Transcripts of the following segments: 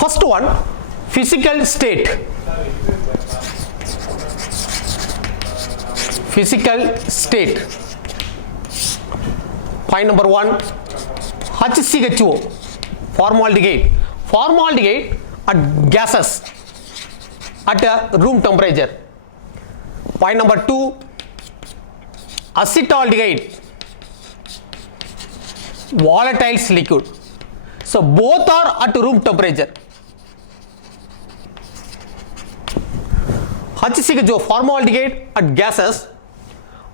First one, physical state. Physical state. Point number 1, HCHO, formaldehyde. Formaldehyde at gases at a room temperature. Point number 2, acetaldehyde, volatile liquid. So both are at room temperature. HCHO, formaldehyde at gases.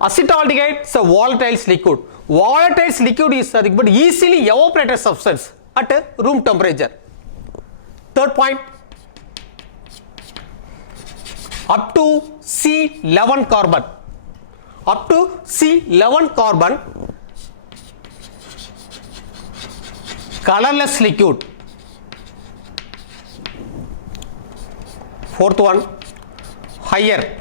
Acetaldehyde is a volatile liquid. Volatile liquid is nothing but easily evaporated substance at a room temperature. Third point, up to C11 carbon. Up to C11 carbon, colorless liquid. Fourth one, higher,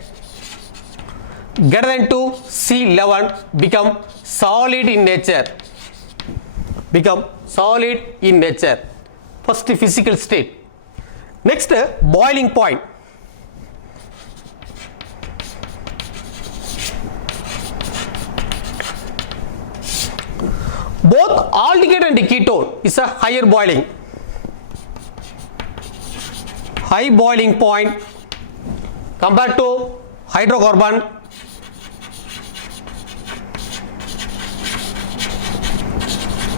greater than to C11, become solid in nature. Become solid in nature. First, physical state. Next, boiling point. Both aldehyde and ketone is a higher boiling. High boiling point compared to hydrocarbon.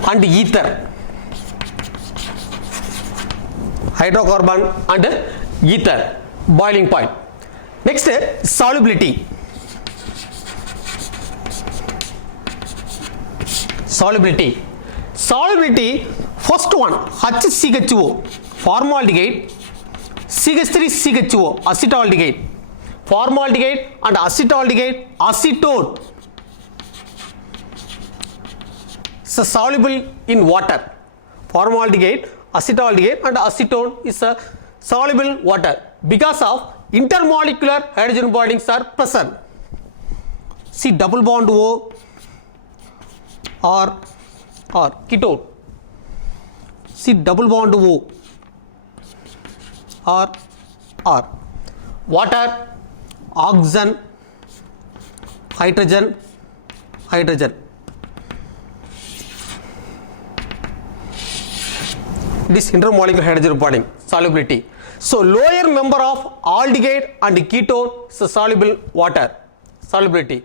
And ether. Hydrocarbon and ether, boiling point. Next, solubility. Solubility. Solubility, first one, HCHO, formaldehyde, CH3CHO, acetaldehyde. Formaldehyde and acetaldehyde, acetone. Is soluble in water. Formaldehyde, acetaldehyde and acetone is a soluble water because of intermolecular hydrogen bondings are present. See double bond O or ketone. See double bond O or water, oxygen, hydrogen. This intermolecular hydrogen bonding, solubility. So lower member of aldehyde and ketone is a soluble water, solubility.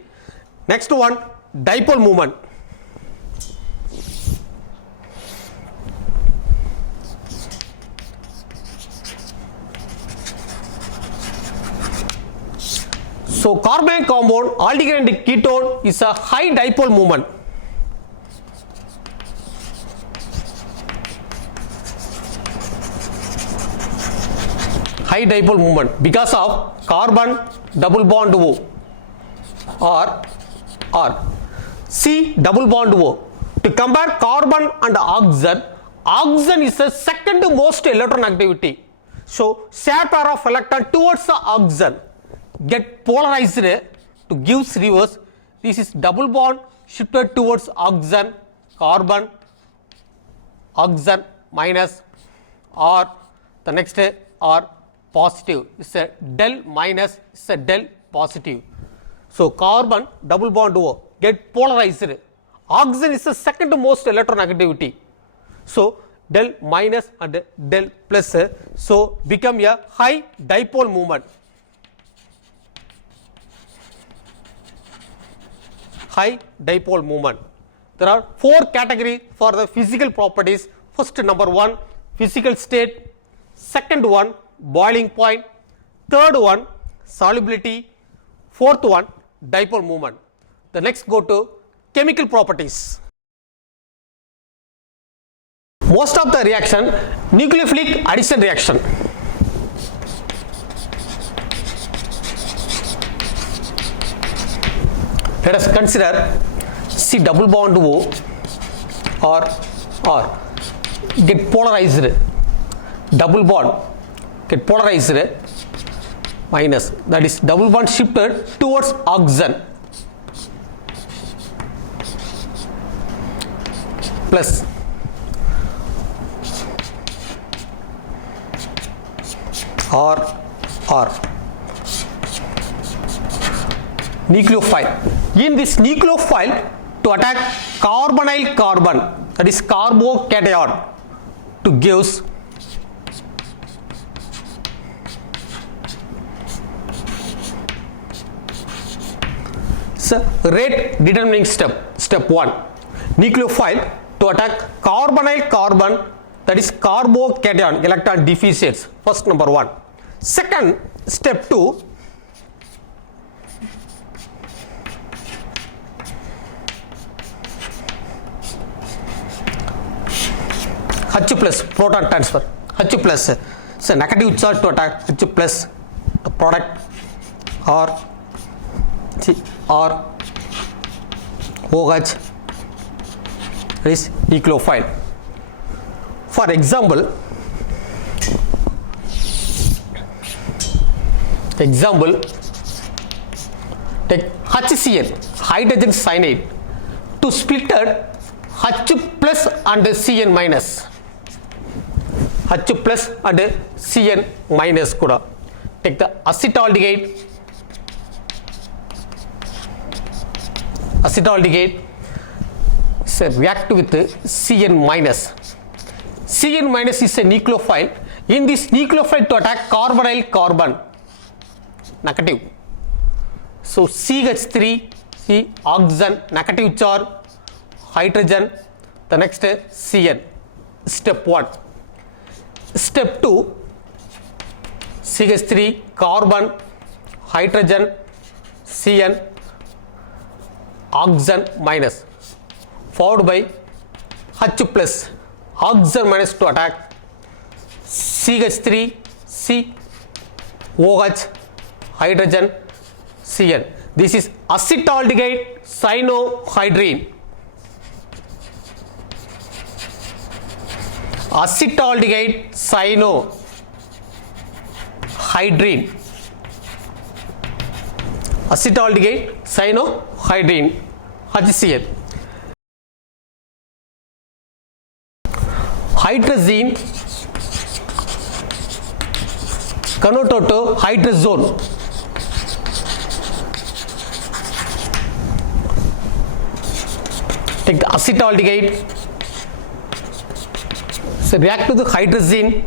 Next one, dipole moment. So carbon compound, aldehyde and ketone is a high dipole moment. High dipole moment because of carbon double bond O or C double bond O. To compare carbon and oxygen, oxygen is the second most electronegatiivity. So shared pair of electron towards the oxygen get polarized to gives reverse. This is double bond shifted towards oxygen, carbon, oxygen minus, or the next or positive. It's a del minus, it's a del positive. So carbon double bond O get polarized. Oxygen is the second most electronegativity. So del minus and del plus, so become a high dipole moment. High dipole moment. There are 4 categories for the physical properties. First, number 1, physical state. Second one, boiling point. Third one, solubility. Fourth one, dipole moment. The next go to chemical properties. Most of the reaction, nucleophilic addition reaction. Let us consider C double bond O or get polarized, double bond get polarized minus, that is double bond shifted towards oxygen plus R R. Nucleophile. In this nucleophile, to attack carbonyl carbon, that is carbocation, to gives rate determining step. Step 1. Nucleophile to attack carbonyl carbon, that is carbocation, electron deficits. First, number 1. Second, step 2. H plus proton transfer. H plus, so negative charge to attack H plus, the product or OH is nucleophile. For example, take HCl, hydrogen cyanide, to splitted H plus and Cn minus. H plus and Cn minus kuda. Take the acetaldehyde. Acetaldehyde, so react with Cn minus. Cn minus is a nucleophile. In this nucleophile to attack carbonyl carbon, negative. So CH3, C oxygen, negative charge, hydrogen, the next Cn. Step 1. Step 2, CH3, carbon, hydrogen, Cn, oxygen minus, followed by H plus, oxygen minus to attack CH3, C, OH, hydrogen, Cn. This is acetaldehyde cyanohydrine. Acetaldehyde cyanohydrine. Acetaldehyde cyanohydrine, HCl. Hydrazine converted to hydrazone. Take the acetaldehyde, so react to the hydrazine,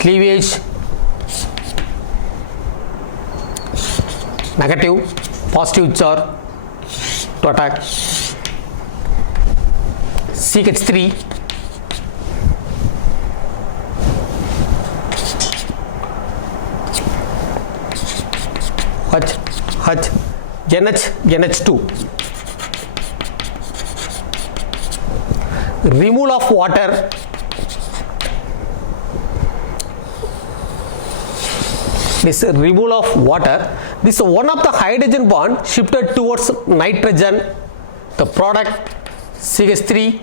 cleavage, negative, positive charge to attack CH3, NH2. Removal of water, this removal of water, this one of the hydrogen bond shifted towards nitrogen, the product CH3,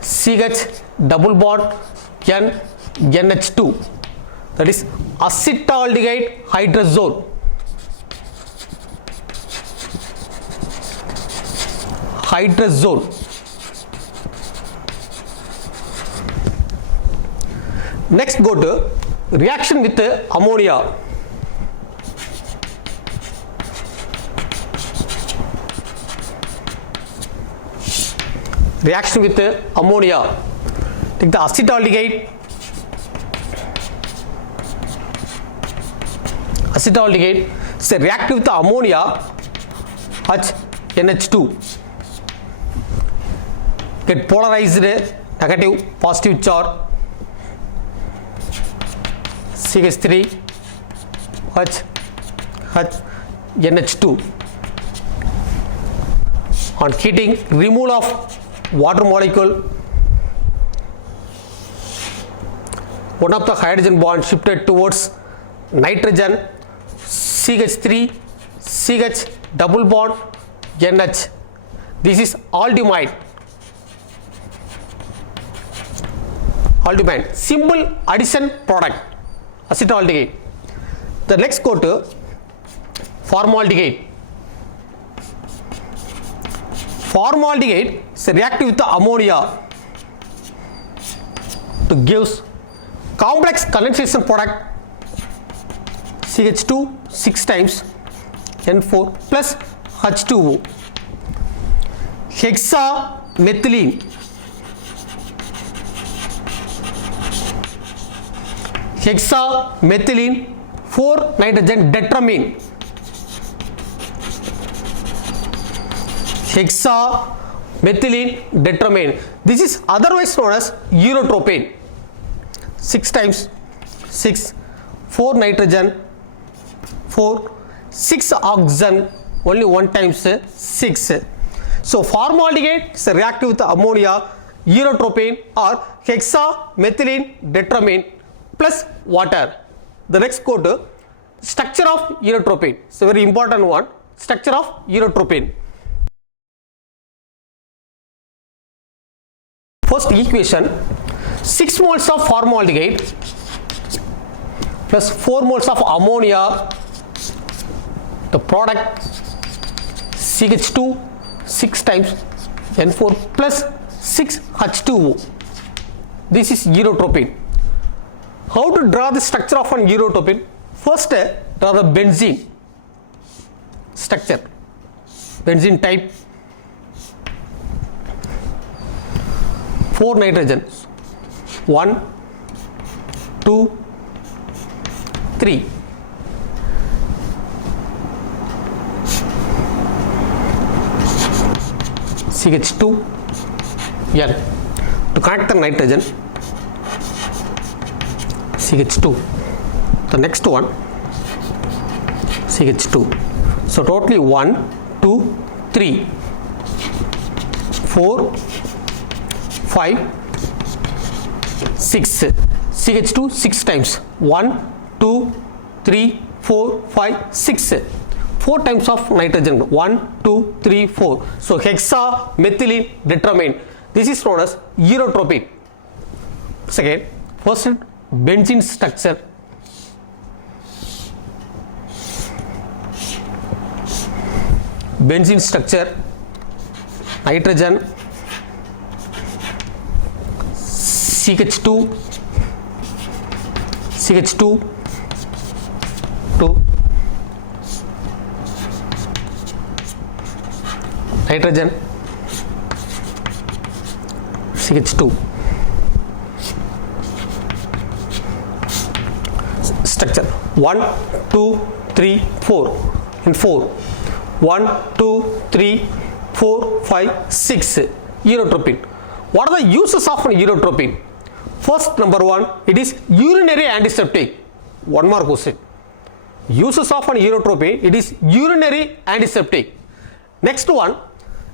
CH double bond N, NH2, that is acetaldehyde hydrazone. Next, go to reaction with ammonia. Reaction with ammonia. Take the acetaldehyde, say react with the ammonia, NH2, get polarized, negative, positive charge, CH3, NH2. On heating, removal of water molecule, one of the hydrogen bond shifted towards nitrogen, CH3, CH double bond, NH. This is aldemide. Simple addition product, acetaldehyde. The next go to formaldehyde. so reactive with the ammonia to gives complex condensation product CH2 6 times N4 plus H2O. Hexamethylene hexamethylene 4 nitrogen detramine hexamethylene detramine. This is otherwise known as urotropane. 6 times 6 4 nitrogen 4 6 oxygen only 1 times 6. So formaldehyde is reactive with ammonia, urotropane or hexamethylene detramine plus water. The next go to structure of urotropane. It's a very important one. Structure of urotropane. First equation, 6 moles of formaldehyde plus 4 moles of ammonia, the product CH2 6 times N4 plus 6 H2O. This is urotropane. How to draw the structure of an urotropane? First, draw the benzene structure, benzene type, 4 nitrogen, 1 2 3. CH2 N to connect the nitrogen, CH2, the next one CH2. So totally 1 2 3 4 5 6. CH2 6 times 1 2 3 4 5 6. 4 times of nitrogen, 1 2 3 4. So hexamethylene detramine, this is known as urotropane. Second, first benzene structure, benzene structure, nitrogen CH2 CH2 2 nitrogen CH2. Structure 1 2 3 4 and 4 1 2 3 4 5 6. Urotropane. What are the uses of an urotropane? First, number 1, it is urinary antiseptic. One more question. Uses of an urotropane, it is urinary antiseptic. Next one,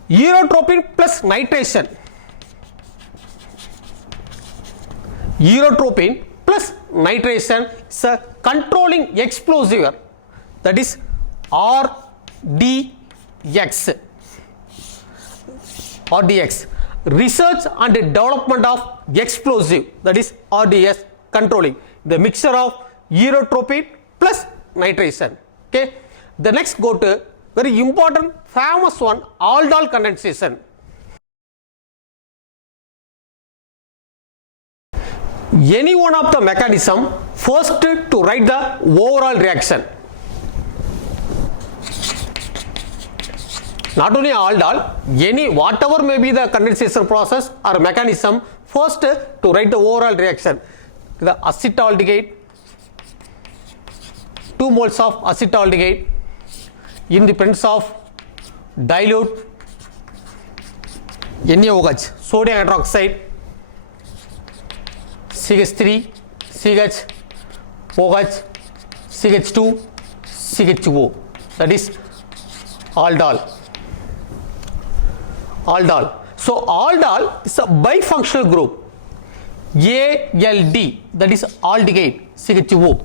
urotropane plus nitration. Urotropane plus nitration is a controlling explosive, that is RDX. RDX, research and development of explosive, that is RDS controlling the mixture of urotropane plus nitration. Okay, the next go to very important famous one, aldol condensation. Any one of the mechanism first to write the overall reaction. Not only aldol, any whatever may be the condensation process or mechanism, first to write the overall reaction. The acetaldehyde, 2 moles of acetaldehyde in the presence of dilute NaOH, sodium hydroxide, CH3, CH, OH, CH2, CHO, that is aldol. Aldol. So aldol is a bifunctional group. ALD, that is aldehyde, CHO.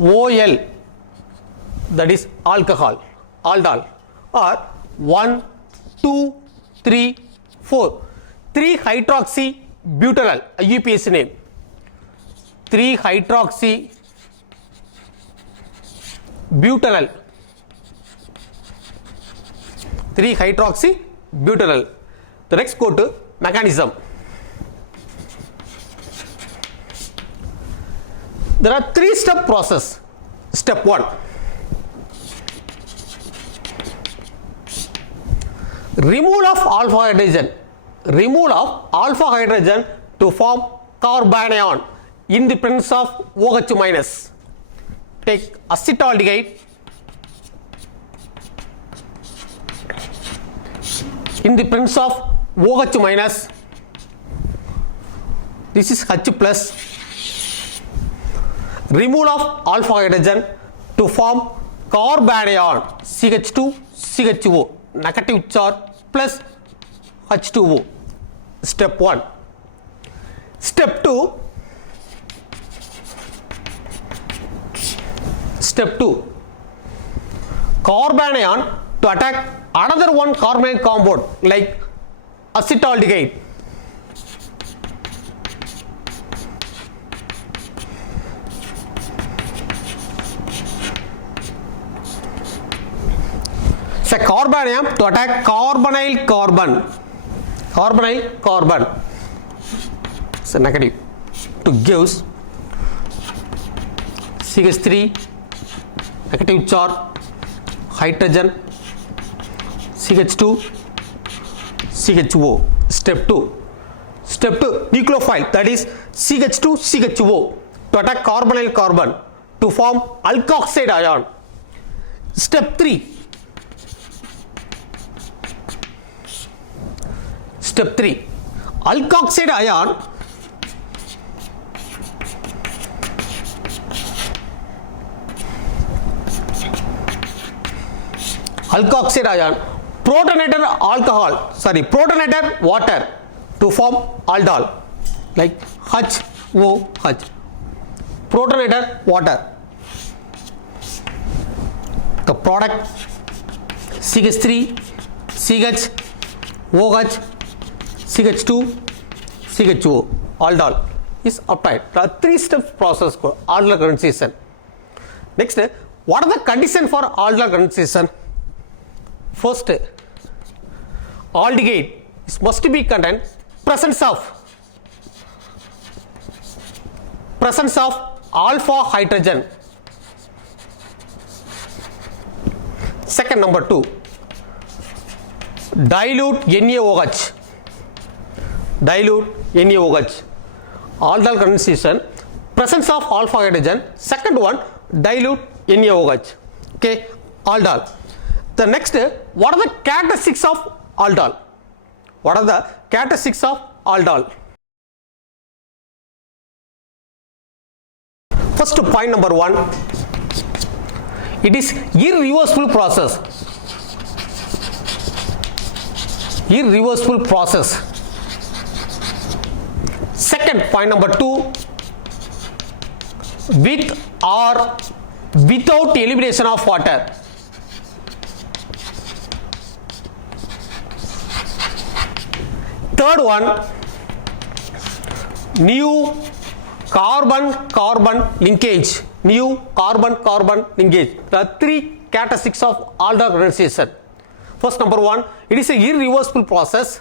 OL, that is alcohol, aldol, or 1 2 3 4 3 hydroxy butanol, IUPAC name, 3 hydroxy butanol, 3 hydroxy butanol. The next go to mechanism. There are 3-step process. Step 1. Removal of alpha hydrogen. Removal of alpha hydrogen to form carbanion in the presence of OH minus. Take acetaldehyde in the presence of OH minus. This is H plus. Removal of alpha hydrogen to form carbanion CH2 CHO, negative charge plus H2O. Step 1. Step 2. Step 2. Carbanion to attack another one carbonyl compound like acetaldehyde. So carbanium to attack carbonyl carbon. Carbonyl carbon. So negative. To gives CH3 negative charge hydrogen CH2 CHO. Step 2. Step 2 nucleophile, that is CH2 CHO to attack carbonyl carbon to form alkoxide ion. Step 3. Step 3. Alkoxide ion protonated water to form aldol like HOH. Protonated water. The product CH3 CH OH CH2 CHO aldol is applied. There are 3-step process called aldehyde condensation. Next, what are the conditions for aldehyde condensation? First, aldehyde must be contain presence of alpha hydrogen. Second, number 2, dilute NaOH. Dilute NaOH. Aldehyde condensation, presence of alpha hydrogen. Second one, dilute NaOH. Okay, aldol. The next, what are the characteristics of aldol? What are the characteristics of aldol? First point number 1, it is irreversible process. Irreversible process. Second point number 2, with or without elimination of water. Third one, new carbon-carbon linkage. New carbon-carbon linkage. There are 3 characteristics of aldehyde condensation. First, number 1, it is a irreversible process.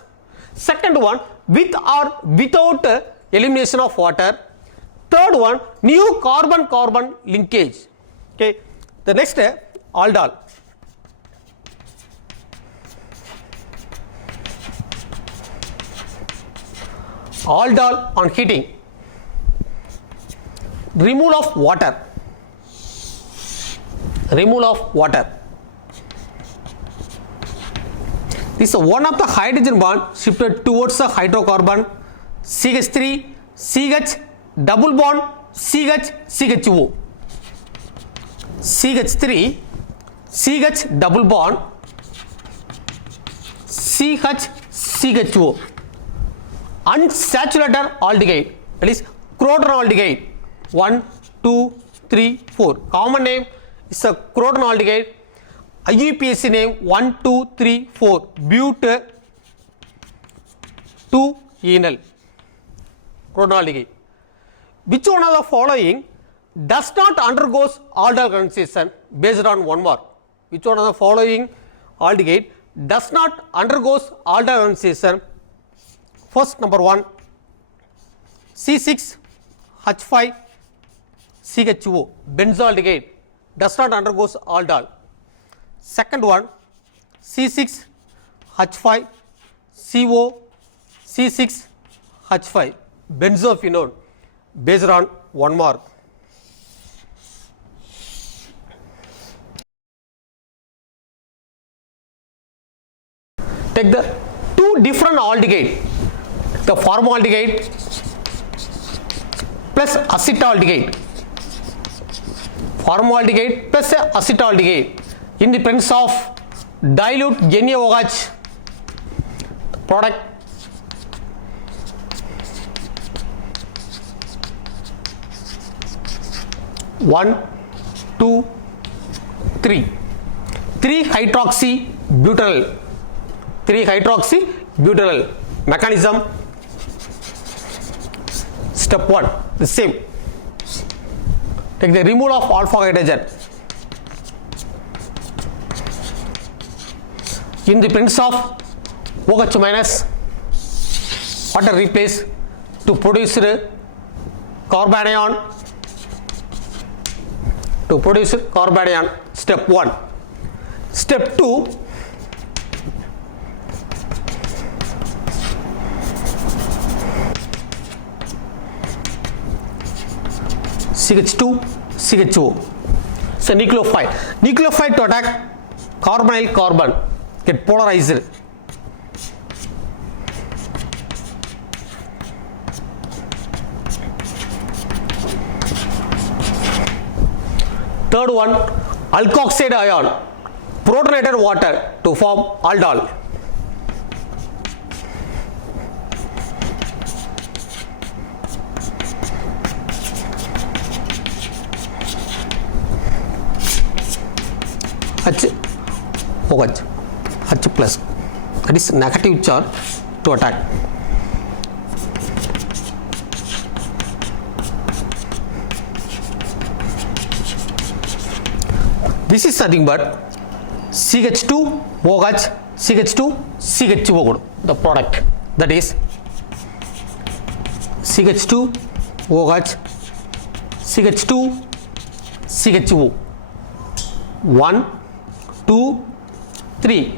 Second one, with or without elimination of water. Third one, new carbon-carbon linkage. Okay. The next, aldol. Aldol on heating. Removal of water. Removal of water. This is one of the hydrogen bond shifted towards the hydrocarbon CH3 CH double bond CH CHO. CH3 CH double bond CH CHO. Unsaturated aldehyde, that is Croton aldehyde. 1, 2, 3, 4. Common name is a Croton aldehyde. IUPAC name 1, 2, 3, 4. But 2 enol. Croton aldehyde. Which one of the following does not undergoes aldehyde condensation based on 1 mark? Which one of the following aldehyde does not undergoes aldehyde condensation First, number 1, C6H5CHO, benzaldehyde, does not undergoes aldol. Second one, C6H5CO C6H5, benzophenone, based on 1 mark. Take the two different aldehyde, the formaldehyde plus acetaldehyde, formaldehyde plus acetaldehyde in the presence of dilute NaOH, product one, two, three, 3-hydroxybutyl, 3-hydroxybutyl mechanism. Step 1, the same. Take the removal of alpha hydrogen in the presence of OH minus, water replace to produce carbanion, to produce carbanion. Step 1. Step 2, CH2 CHO. So nucleophile. Nucleophile to attack carbonyl carbon, get polarized. Third one, alkoxide ion, protonated water to form aldol. H OH, H plus, that is negative charge to attack. This is nothing but CH2 OH CH2 CHO, the product, that is CH2 OH CH2 CHO. 1, 2, 3,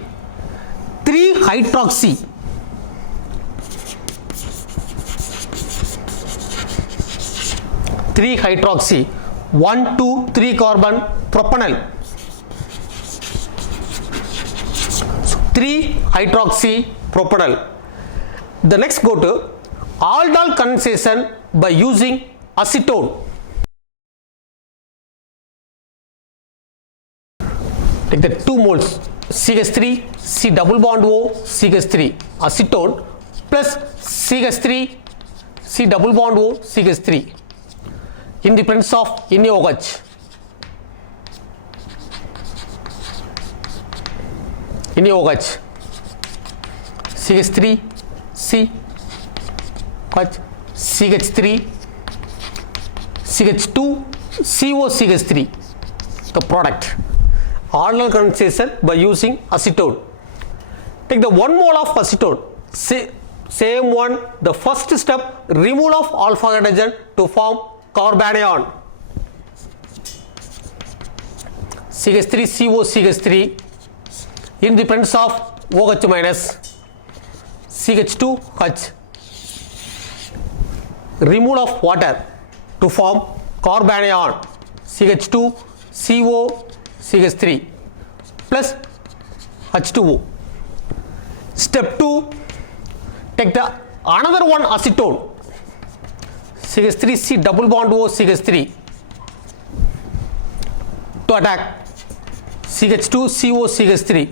3-hydroxy, 3-hydroxy, 1, 2, 3 carbon propanol, 3-hydroxy propanol. The next go to aldol condensation by using acetone. Take the 2 moles CH3 C double bond O CH3 acetone plus CH3 C double bond O CH3 in the presence of NaOH. NaOH, CH3 C H CH3 CH2 CO CH3, the product. Aldol condensation by using acetone. Take the 1 mole of acetone, same one, the first step, removal of alpha hydrogen to form carbanion. CH3CO CH3 in the presence of OH minus, CH2H, removal of water to form carbanion, CH2CO CH3 plus H2O. Step 2, take the another one acetone, CH3C double bond O CH3 to attack CH2CO CH3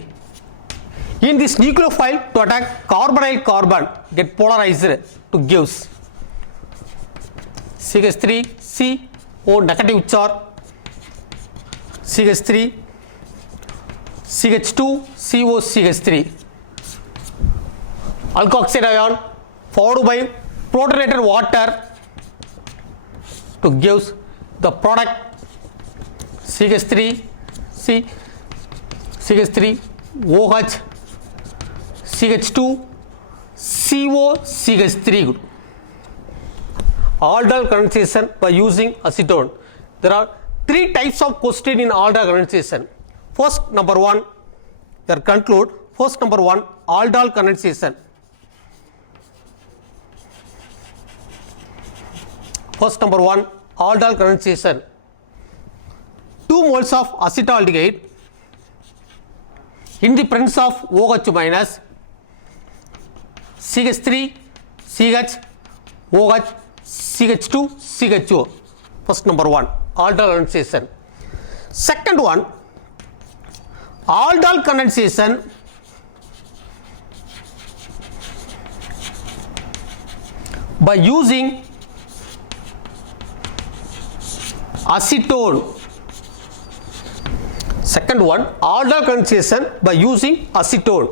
in this nucleophile to attack carbonyl carbon, get polarized to gives CH3CO negative charge, CH3 CH2CO CH3, alkoxide ion followed by protonated water to gives the product CH3 C CH3 OH CH2 C COCH3 group. Aldol condensation by using acetone. There are 3 types of question in aldol condensation. First, number 1, there conclude. First, number 1, aldol condensation. First, number 1, aldol condensation. 2 moles of acetaldehyde in the presence of OH minus, CH3, CH, OH, CH2, CHO. First, number 1, aldol condensation. Second one, aldol condensation by using acetone. Second one, aldol condensation by using acetone.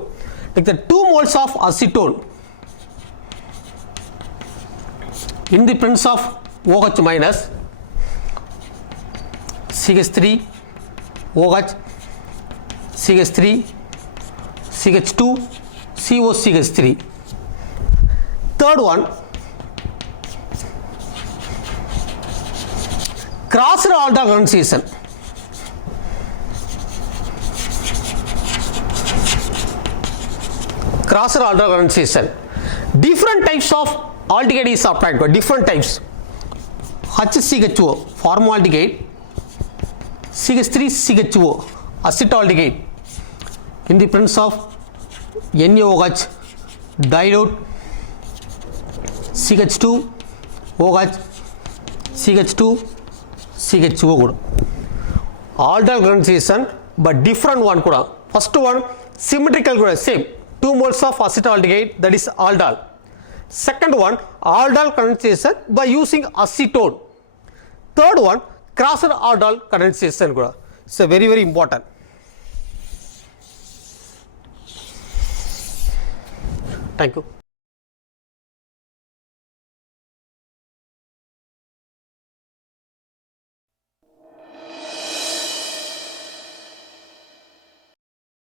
Like the 2 moles of acetone in the presence of OH minus, CH3, OH, CH3, CH2, COCH3. Third one, crossed aldol condensation. Crossed aldol condensation. Different types of aldehyde is applied by different types. HCHO, formaldehyde, CH3CHO, acetaldehyde in the presence of NaOH, dilute, CH2, OH, CH2, CHO kuda. Aldol condensation but different one kuda. First one symmetrical kuda, same 2 moles of acetaldehyde, that is aldol. Second one, aldol condensation by using acetone. Third one, crossed aldol condensation kuda. It's a very very important. Thank you.